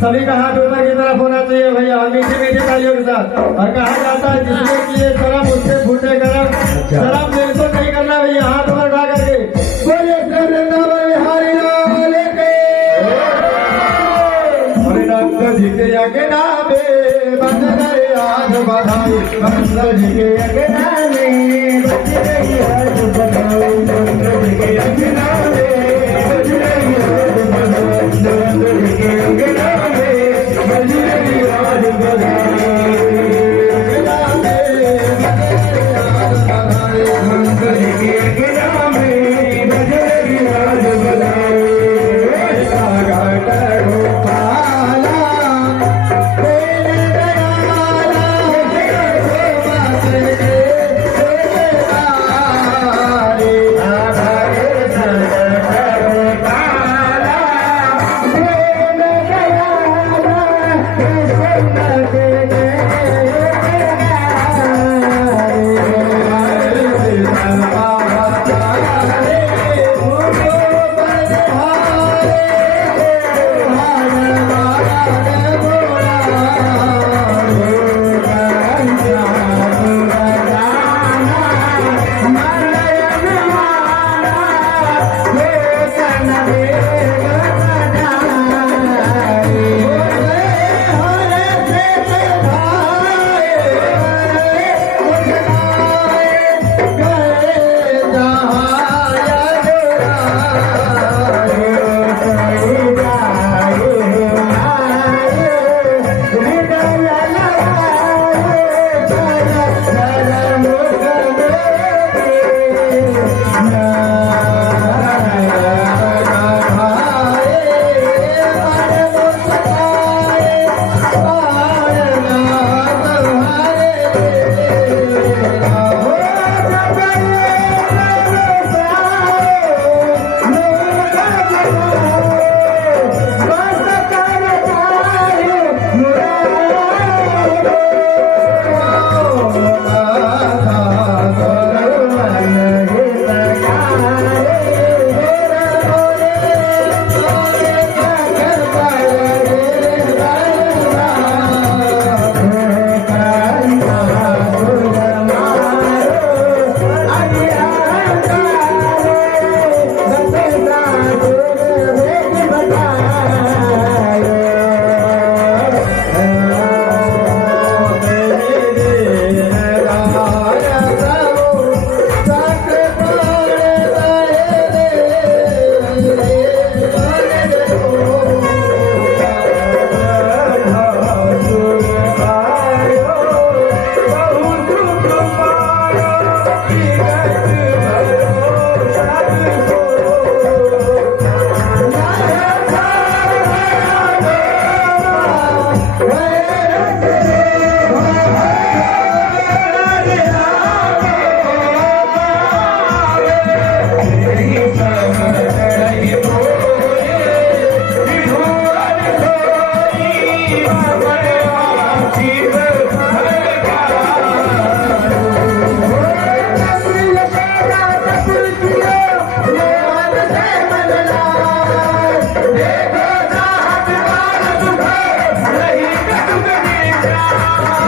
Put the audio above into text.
सभी का हाथ ऊपर की तरफ होना चाहिए भैया, और मीठी मीठी तालियों के साथ। और कहा जाता है जिसने किए शराब उससे फूटे गरम। शराब दिल को नहीं करना भैया, हाथ ऊपर उठा करके बोलिए श्री वृंदावन बिहारी लाल के। हरिनंद जी के अगना में बज गए आज बधाई, हरिनंद जी के अगना में बज गई आज बधाई, हरिनंद जी के अगना में बज गई आज बधाई, हरिनंद जी के अगना राजा